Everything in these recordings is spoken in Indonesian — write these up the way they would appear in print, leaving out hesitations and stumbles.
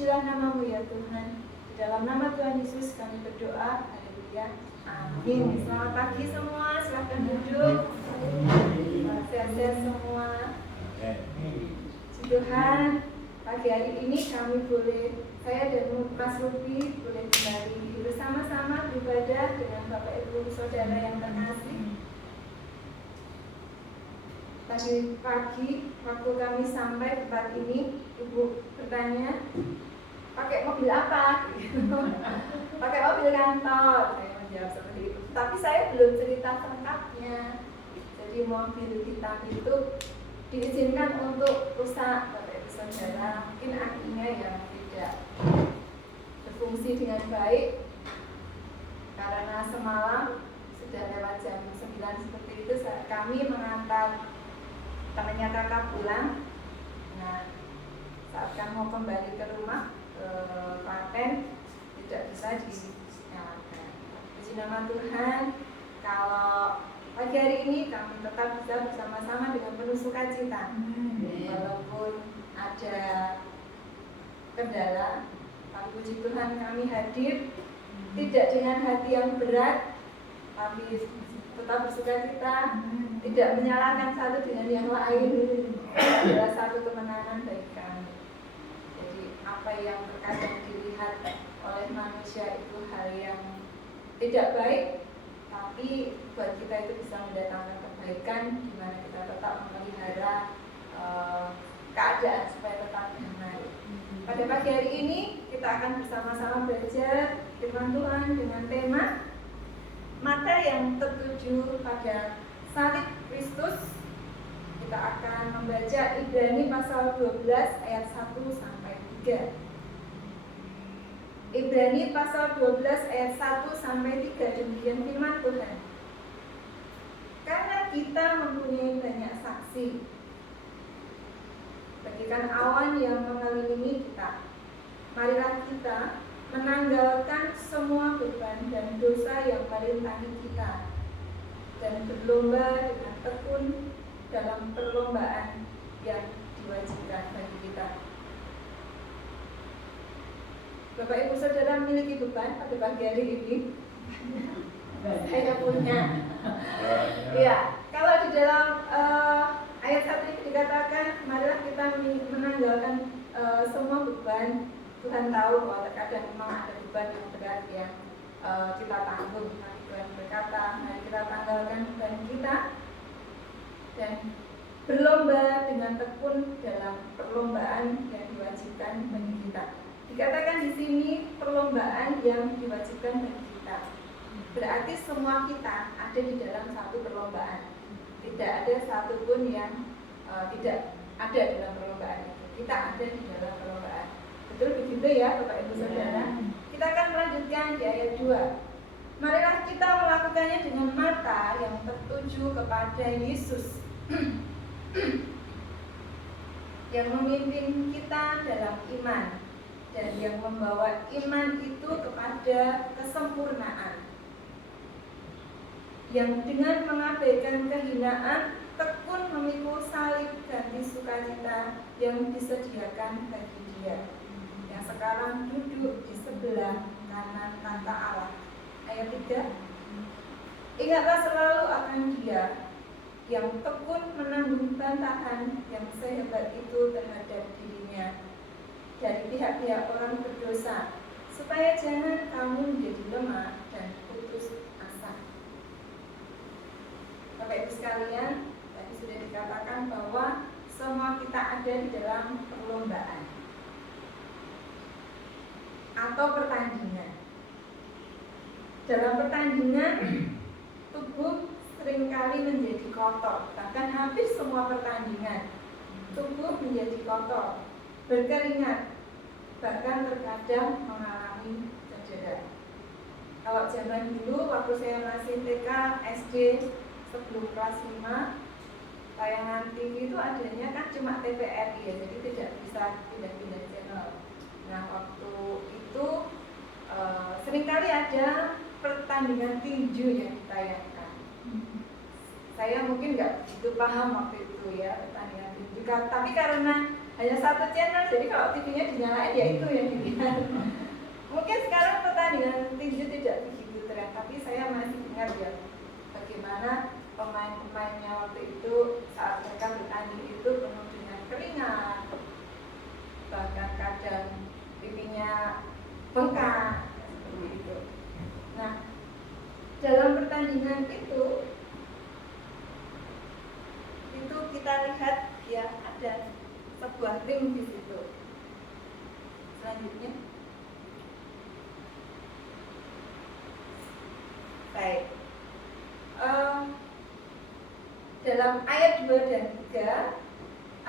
Terpujilah nama-Mu ya Tuhan. Di dalam nama Tuhan Yesus kami berdoa. Haleluya. Amin. Selamat pagi semua. Silahkan duduk. Sehat-sehat semua. Puji Tuhan. Pagi hari ini kami boleh, saya dan Mas Ruby boleh kembali bersama-sama beribadah dengan Bapak Ibu Saudara yang terkasih. Tadi pagi waktu kami sampai tempat ini, Ibu bertanya, pakai mobil apa? Pakai mobil kantor. Saya menjawab seperti itu. Tapi saya belum cerita lengkapnya. Jadi mobil hitam itu diizinkan untuk rusak, Bapak Ibu Saudara. Mungkin akinya yang tidak berfungsi dengan baik karena semalam sudah lewat jam 9 seperti itu kami mengantar temannya kakak pulang. Nah, saat kami mau kembali ke rumah Klaten tidak bisa dinyalakan. Puji nama Tuhan, kalau pagi hari ini kami tetap bisa bersama-sama dengan penuh sukacita. Walaupun ada kendala, tapi puji Tuhan kami hadir tidak dengan hati yang berat, tapi tetap bersukacita, tidak menyalahkan satu dengan yang lain. Adalah satu kemenangan bagi kami. Jadi apa yang terkadang dilihat oleh manusia itu hal yang tidak baik, tapi buat kita itu bisa mendatangkan kebaikan, di mana kita tetap memelihara keadaan supaya tetap damai. Pada pagi hari ini kita akan bersama-sama belajar firman Tuhan dengan tema mata yang tertuju pada salib Kristus. Kita akan membaca Ibrani pasal 12 ayat 1 sampai 3. Ibrani pasal 12 ayat 1 sampai 3, demikian firman Tuhan. Karena kita mempunyai banyak saksi, bagikan awan yang mengelilingi kita, marilah kita menanggalkan semua beban dan dosa yang merintangi kita, dan berlomba dengan tekun dalam perlombaan yang diwajibkan bagi kita. Bapak Ibu Saudara memiliki beban pada pagi hari ini? Saya punya. Ya, kalau di dalam ayat 1 ini dikatakan, marilah kita menanggalkan semua beban. Tuhan tahu bahwa terkadang memang ada beban yang berat yang kita tanggung. Tapi Tuhan berkata, mari kita tanggalkan beban kita dan berlomba dengan tekun dalam perlombaan yang diwajibkan bagi kita. Dikatakan di sini perlombaan yang diwajibkan bagi kita. Berarti semua kita ada di dalam satu perlombaan. Tidak ada satupun yang tidak ada dalam perlombaan itu. Kita ada di dalam perlombaan. Betul begitu ya Bapak Ibu Saudara. Kita akan melanjutkan di ayat 2. Marilah kita melakukannya dengan mata yang tertuju kepada Yesus yang memimpin kita dalam iman dan yang membawa iman itu kepada kesempurnaan, yang dengan mengabaikan kehinaan tekun memikul salib ganti sukacita yang disediakan bagi Dia yang sekarang duduk di sebelah kanan tahta Allah. Ayat 3. Ingatlah selalu akan Dia yang tekun menanggung bantahan yang sehebat itu terhadap dirinya dari pihak-pihak orang berdosa, supaya jangan kamu menjadi lemah dan putus asa. Bapak Ibu sekalian, tadi sudah dikatakan bahwa semua kita ada di dalam perlombaan atau pertandingan. Dalam pertandingan, tubuh seringkali menjadi kotor. Bahkan hampir semua pertandingan, tubuh menjadi kotor, berkeringat, bahkan terkadang mengalami cedera. Kalau zaman dulu, waktu saya masih TK, SD, sebelum kelas 5, tayangan TV itu adanya kan cuma TVRI ya, jadi tidak bisa pindah-pindah channel. Nah, waktu itu seringkali ada pertandingan tinju yang ditayangkan. Saya mungkin nggak begitu paham waktu itu ya pertandingan tinju, tapi karena hanya satu channel, jadi kalau TV-nya dinyalain ya itu yang dilihat. Mungkin sekarang pertandingan tinju tidak begitu tren, tapi saya masih ingat ya bagaimana pemain-pemainnya waktu itu saat mereka bertanding itu penuh dengan keringat, bahkan kadang pipinya bengkak seperti itu. Nah, dalam pertandingan itu kita lihat ya ada sebuah ring di situ. Selanjutnya, baik. Dalam ayat 2 dan 3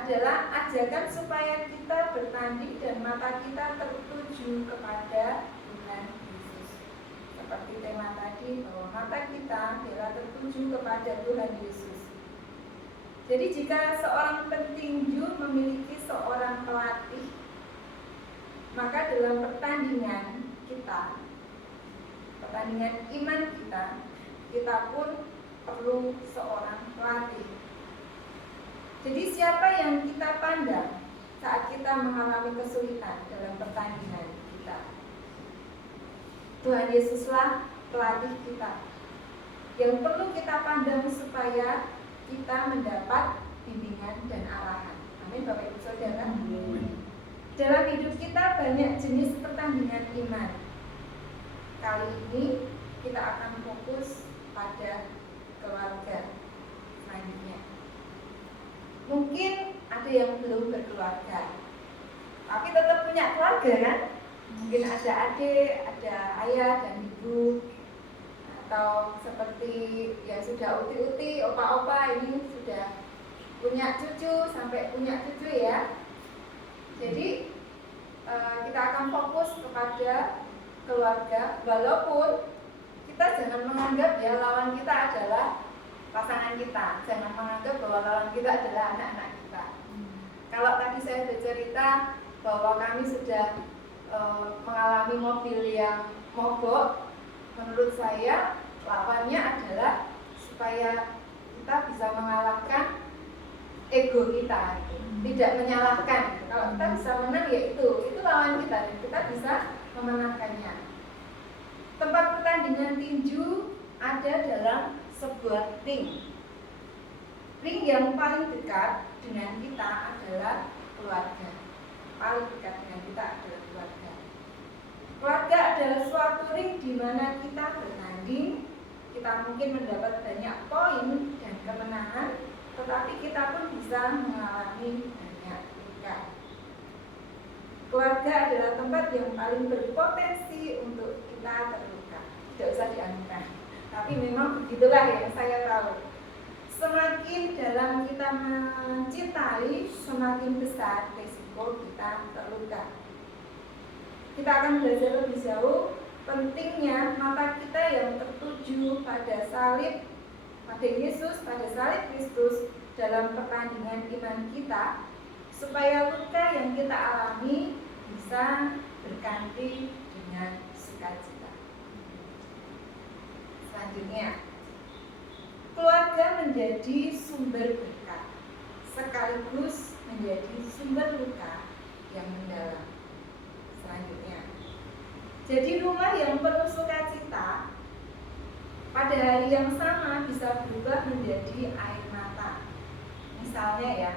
adalah ajakan supaya kita bertanding dan mata kita tertuju kepada Tuhan Yesus. Seperti tema tadi bahwa mata kita adalah tertuju kepada Tuhan Yesus. Jadi jika seorang petinju memiliki seorang pelatih, maka dalam pertandingan kita, pertandingan iman kita pun perlu seorang pelatih. Jadi siapa yang kita pandang saat kita mengalami kesulitan dalam pertandingan kita? Tuhan Yesuslah pelatih kita yang perlu kita pandang supaya kita mendapat bimbingan dan arahan. Amin Bapak Ibu Saudara. Dalam hidup kita banyak jenis pertandingan iman. Kali ini kita akan fokus pada keluarga. Selanjutnya, mungkin ada yang belum berkeluarga, tapi tetap punya keluarga kan? Mungkin ada adik, ada ayah dan ibu, atau seperti yang sudah uti-uti, opa-opa ini sudah punya cucu, sampai punya cucu ya. Jadi kita akan fokus kepada keluarga, walaupun kita jangan menganggap ya lawan kita adalah pasangan kita. Jangan menganggap bahwa lawan kita adalah anak-anak kita. Kalau tadi saya bercerita bahwa kami sudah mengalami mobil yang mogok, menurut saya lawannya adalah supaya kita bisa mengalahkan ego kita, tidak menyalahkan. Kalau kita bisa menang ya itu lawan kita dan kita bisa memenangkannya. Tempat pertandingan tinju ada dalam sebuah ring. Ring yang paling dekat dengan kita adalah keluarga. Paling dekat dengan kita adalah keluarga. Keluarga adalah suatu ring di mana kita bertanding. Kita mungkin mendapat banyak poin dan kemenangan, tetapi kita pun bisa mengalami banyak luka. Keluarga adalah tempat yang paling berpotensi untuk kita terluka. Tidak usah dianukan, tapi memang begitulah yang saya tahu. Semakin dalam kita mencintai, semakin besar risiko kita terluka. Kita akan belajar lebih jauh pentingnya mata kita yang tertuju pada salib, pada Yesus, pada salib Kristus dalam pertandingan iman kita, supaya luka yang kita alami bisa berganti dengan sukacita. Selanjutnya, keluarga menjadi sumber berkat sekaligus menjadi sumber luka yang mendalam. Selanjutnya, jadi rumah yang penuh sukacita pada hari yang sama bisa berubah menjadi air mata. Misalnya ya,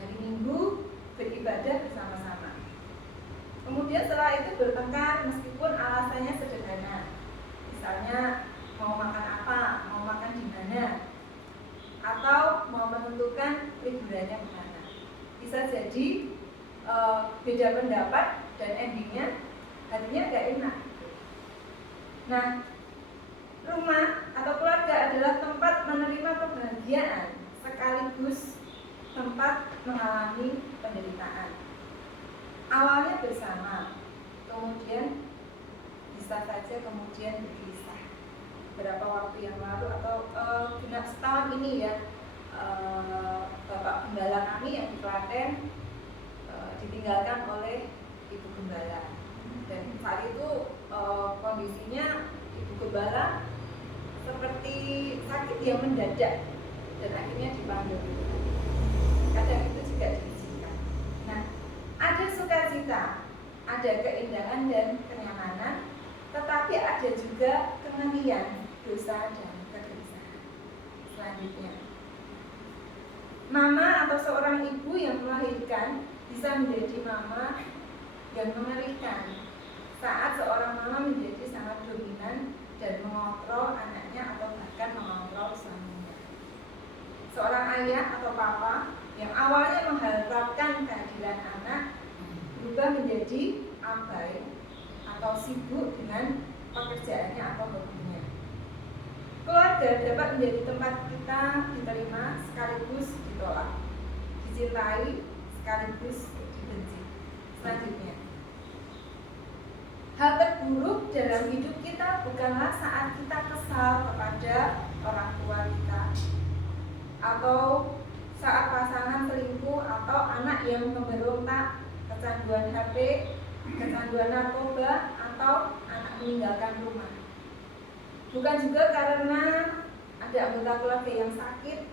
hari Minggu beribadah bersama-sama. Kemudian setelah itu bertengkar meskipun alasannya sederhana. Misalnya mau makan apa, mau makan di mana, atau mau menentukan liburannya kemana. Bisa jadi beda pendapat dan endingnya hatinya gak enak. Nah, rumah atau keluarga adalah tempat menerima kebahagiaan sekaligus tempat mengalami penderitaan. Awalnya bersama, kemudian bisa saja kemudian berpisah. Beberapa waktu yang lalu atau genap setahun ini ya, Bapak Gembala kami yang di Klaten ditinggalkan oleh Ibu Gembala. Dan saat itu kondisinya Ibu Gembala seperti sakit yang mendadak dan akhirnya dipanggil. Kadang itu juga diizinkan. Nah, kita ada keindahan dan kenyamanan, tetapi ada juga kengerian, dosa dan kegelisahan. Selanjutnya, mama atau seorang ibu yang melahirkan bisa menjadi mama yang mengerikan saat seorang mama menjadi sangat dominan dan mengontrol anaknya atau bahkan mengontrol suaminya. Seorang ayah atau papa yang awalnya mengharapkan kehadiran anak berubah menjadi abai atau sibuk dengan pekerjaannya atau hobinya. Keluarga dapat menjadi tempat kita diterima sekaligus ditolak, dicintai sekaligus dibenci. Selanjutnya, hal terburuk dalam hidup kita bukanlah saat kita kesal kepada orang tua kita, atau saat pasangan selingkuh, atau anak yang memberontak, kecanduan HP, kecanduan narkoba, atau anak meninggalkan rumah. Bukan juga karena ada anggota keluarga yang sakit,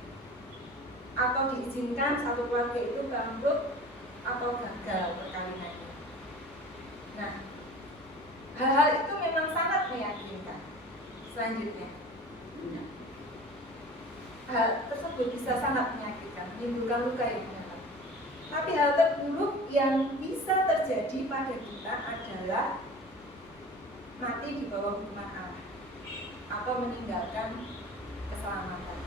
atau diizinkan satu keluarga itu bangkrut atau gagal perkawinannya. Nah, hal-hal itu memang sangat meyakinkan. Selanjutnya, hal tersebut bisa sangat menyakitkan, menimbulkan luka yang dalam. Tapi hal terburuk yang bisa terjadi pada kita adalah mati di bawah hukuman Allah atau meninggalkan keselamatan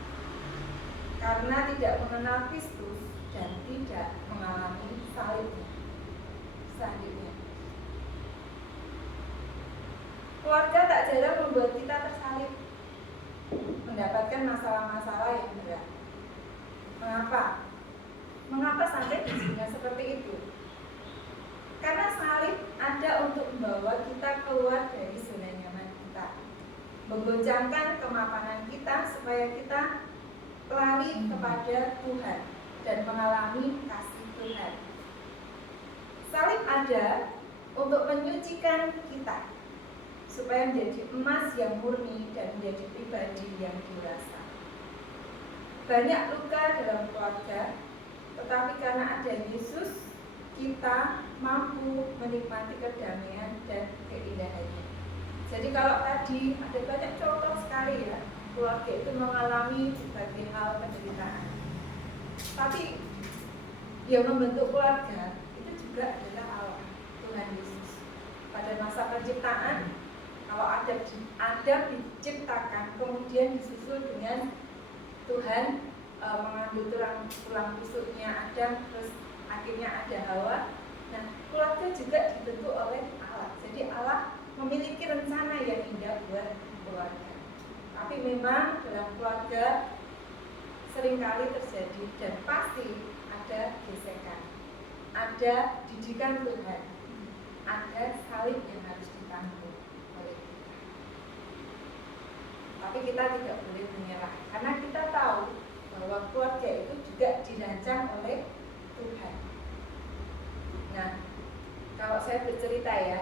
karena tidak mengenal Kristus dan tidak mengalami salibnya. Selanjutnya, keluarga tak jarang membuat kita tersalib, mendapatkan masalah-masalah yang berat. Mengapa? Mengapa sampai diizinkan seperti itu? Karena salib ada untuk membawa kita keluar dari zona nyaman kita, menggoncangkan kemapanan kita supaya kita lari kepada Tuhan dan mengalami kasih Tuhan. Salib ada untuk menyucikan kita supaya menjadi emas yang murni dan menjadi pribadi yang dewasa. Banyak luka dalam keluarga, tetapi karena ada Yesus, kita mampu menikmati kedamaian dan keindahannya. Jadi kalau tadi ada banyak contoh sekali ya, keluarga itu mengalami berbagai hal penderitaan. Tapi yang membentuk keluarga itu juga adalah Allah, Tuhan Yesus. Pada masa penciptaan, kalau Adam diciptakan, kemudian disusul dengan Tuhan mengambil tulang rusuknya Adam, terus akhirnya ada Hawa. Nah, keluarga juga dibentuk oleh Allah. Jadi Allah memiliki rencana yang indah buat keluarga. Tapi memang dalam keluarga seringkali terjadi dan pasti ada gesekan, ada didikan Tuhan, ada salib yang harus ditanggung oleh kita. Tapi kita tidak boleh menyerah, karena kita tahu bahwa keluarga itu juga dirancang oleh Tuhan. Nah, kalau saya bercerita ya,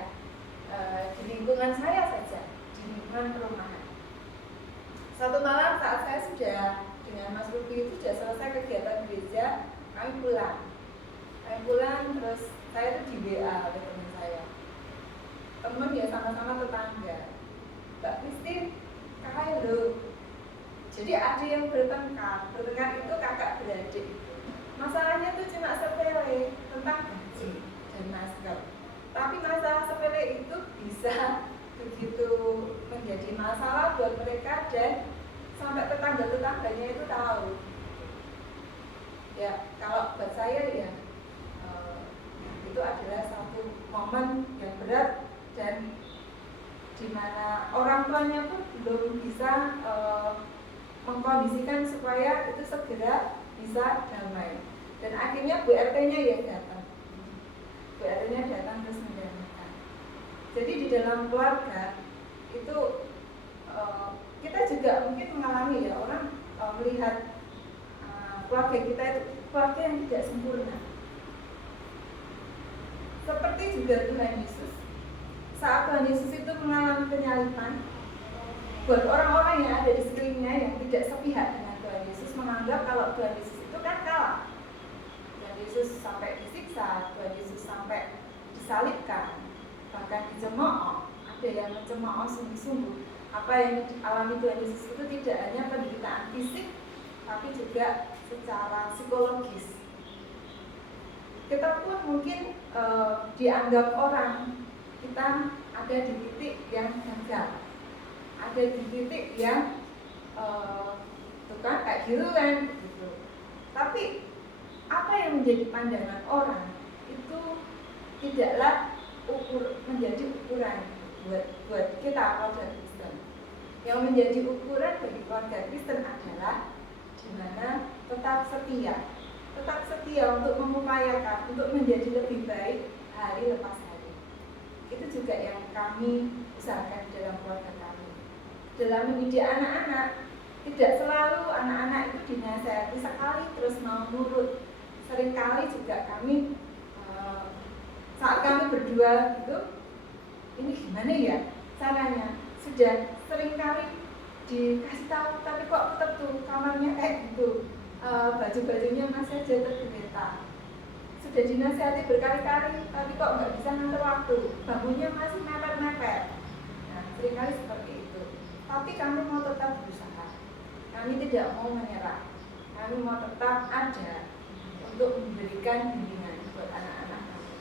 di lingkungan saya saja, di lingkungan perumahan. Satu malam saat saya sudah dengan Mas Ruby itu sudah selesai kegiatan gereja, kami pulang. Terus saya itu di WA oleh teman saya. Teman ya sama-sama tetangga. Mbak Christine, kakak lo. Jadi ada yang bertengkar itu kakak beradik. Masalahnya itu cuma sepele tentang gaji dan masker. Tapi masalah sepele itu bisa begitu menjadi masalah buat mereka dan sampai tetangga-tetangganya itu tahu. Ya, kalau buat saya ya itu adalah satu momen yang berat dan di mana orang tuanya pun belum bisa mengkondisikan supaya itu segera bisa damai. Dan akhirnya Bu RT-nya yang datang. Bu RT-nya datang terus mendamaikan. Jadi di dalam keluarga itu kita juga mungkin mengalami ya, orang melihat keluarga kita itu keluarga yang tidak sempurna. Seperti juga Tuhan Yesus, saat Tuhan Yesus itu mengalami penyaliban, buat orang-orang yang ada di sekelilingnya yang tidak sepihak dengan Tuhan Yesus menganggap kalau Tuhan Yesus itu kan kalah. Tuhan Yesus sampai disiksa, Tuhan Yesus sampai disalibkan, bahkan dicemooh, ada yang mencemooh sungguh-sungguh. Apa yang alami Tuhan Yesus itu tidak hanya penderitaan fisik, tapi juga secara psikologis. Kita pun mungkin dianggap orang, kita ada di titik yang gagal, ada di titik yang itu kan kayak gitu kan gitu. Tapi apa yang menjadi pandangan orang itu tidaklah menjadi ukuran buat kita keluarga Kristen. Yang menjadi ukuran bagi keluarga Kristen adalah di mana tetap setia untuk mengupayakan untuk menjadi lebih baik hari lepas hari. Itu juga yang kami usahakan dalam keluarga kami. Dalam mendidik anak-anak, tidak selalu anak-anak itu dinasihati sekali terus mau nurut. Seringkali juga kami saat kami berdua gitu, ini gimana ya caranya? Sudah seringkali dikasih tahu, tapi kok tetap tuh kamarnya kayak gitu, baju-bajunya masih aja tergeletak. Sudah dinasihati berkali-kali, tapi kok nggak bisa ngatur waktu, bangunnya masih mepet-mepet. Nah, seringkali seperti itu. Tapi kami mau tetap berusaha, kami tidak mau menyerah, kami mau tetap ada untuk memberikan bimbingan buat anak-anak kami.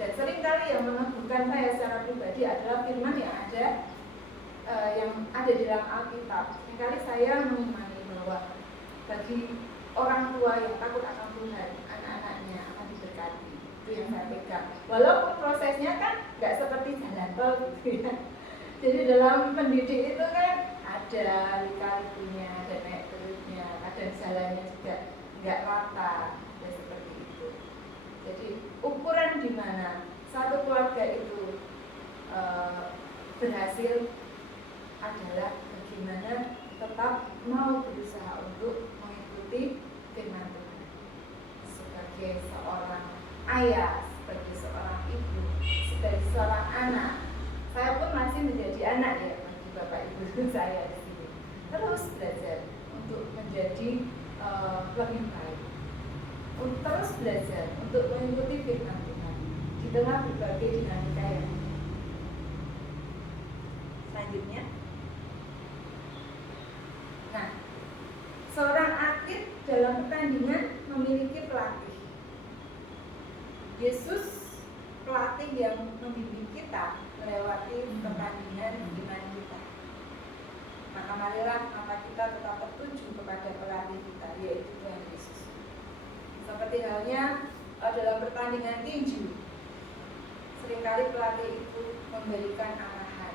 Dan seringkali yang meneguhkan saya secara pribadi adalah firman yang ada di dalam Alkitab. Seringkali saya mengimani bahwa bagi orang tua yang takut akan Tuhan, anak-anaknya akan diberkati. Itu yang saya pegang. Walaupun prosesnya kan nggak seperti jalan tol gitu ya. Jadi dalam pendidik itu kan ada lika-likunya, ada naik turunnya, kadang jalannya juga nggak rata, ya seperti itu. Jadi ukuran di mana satu keluarga itu berhasil adalah bagaimana tetap mau berusaha untuk mengikuti firman Tuhan. Sebagai seorang ayah, sebagai seorang ibu, sebagai seorang anak, saya pun masih menjadi anak ya bagi bapak ibu saya di sini. Terus belajar untuk menjadi lebih baik, terus belajar untuk mengikuti firman Tuhan di tengah berbagai dinamika yang selanjutnya. Nah, seorang atlet dalam pertandingan memiliki pelatih. Yesus pelatih yang membimbing kita melewati pertandingan iman kita. Maka marilah mata kita tetap tertuju kepada pelatih kita, yaitu Tuhan Yesus. Seperti halnya dalam pertandingan tinju, seringkali pelatih itu memberikan arahan.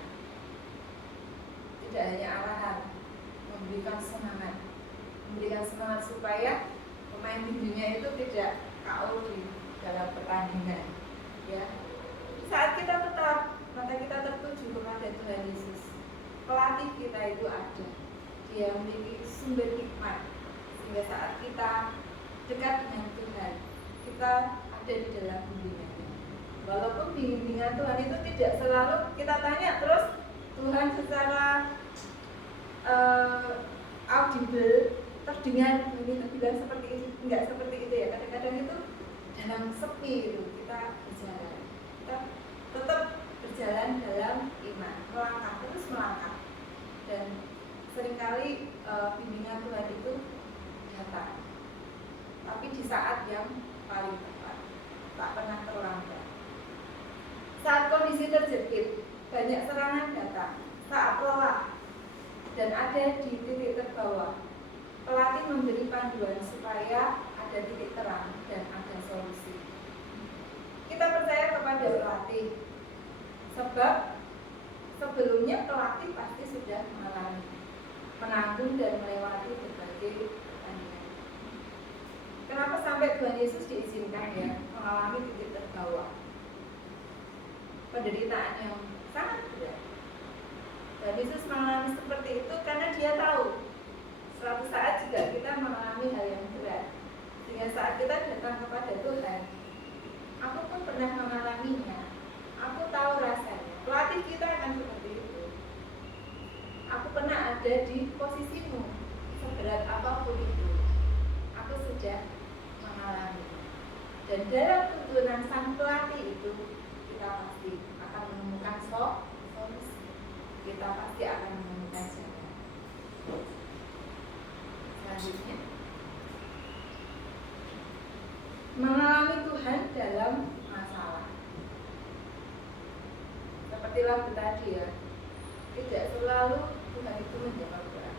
Tidak hanya arahan, memberikan semangat supaya pemain tinjunya itu tidak KO di dalam pertandingan. Ya, saat kita tetap mata kita tertuju kepada Tuhan Yesus, pelatih kita itu ada, dia memiliki sumber hikmat sehingga saat kita dekat dengan Tuhan, kita ada di dalam bimbingannya. Walaupun bimbingan Tuhan itu tidak selalu kita tanya terus Tuhan secara audible terdengar ini terbilang seperti itu, enggak seperti itu ya. Kadang-kadang itu dalam sepi itu kita berjalan, kita tetap berjalan dalam iman, melangkah, dan seringkali bimbingan Tuhan itu datang, tapi di saat yang paling tepat, tak pernah terlambat. Saat kondisi terjepit, banyak serangan datang, saat lelah dan ada di titik terbawah, pelatih memberi panduan supaya ada titik terang dan ada solusi. Kita percaya kepada pelatih, sebab sebelumnya pelatih pasti sudah menanggung dan melewati berbagai pertandingan. Kenapa sampai Tuhan Yesus diizinkan ya mengalami titik terbawah, penderitaan yang sangat berat? Dan Yesus mengalami seperti itu karena dia tahu suatu saat juga kita mengalami hal yang berat. Sehingga saat kita datang kepada Tuhan, aku pun pernah mengalaminya, aku tahu rasanya. Pelatih kita akan seperti itu. Aku pernah ada di posisimu, seberat apapun itu, aku sudah mengalami. Dan dalam tuntunan sang pelatih itu, seperti lagu tadi ya, tidak selalu Tuhan itu menjawab doa.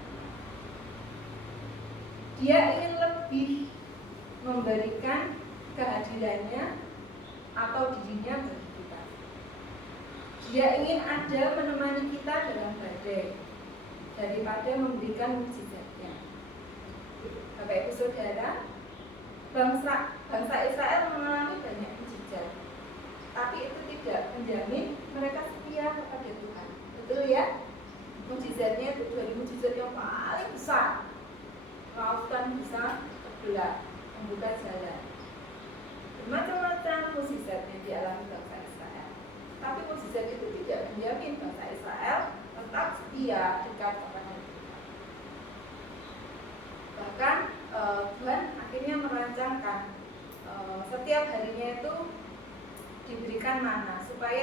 Dia ingin lebih memberikan kehadirannya atau dirinya bagi kita. Dia ingin ada menemani kita dalam badai daripada memberikan mukjizatnya. Bapak Ibu Saudara, bangsa Israel mengalami banyak mukjizat, tapi itu tidak menjamin mereka setia kepada Tuhan. Betul ya? Mukjizatnya itu dari mukjizat yang paling besar, lautan bisa terbelah, membuka jalan. Bermacam-macam mukjizat yang dialami bangsa Israel, tapi mukjizat itu tidak menjamin bangsa Israel tetap setia dekat kepada Tuhan. Bahkan Tuhan akhirnya merancangkan setiap harinya itu diberikan mana supaya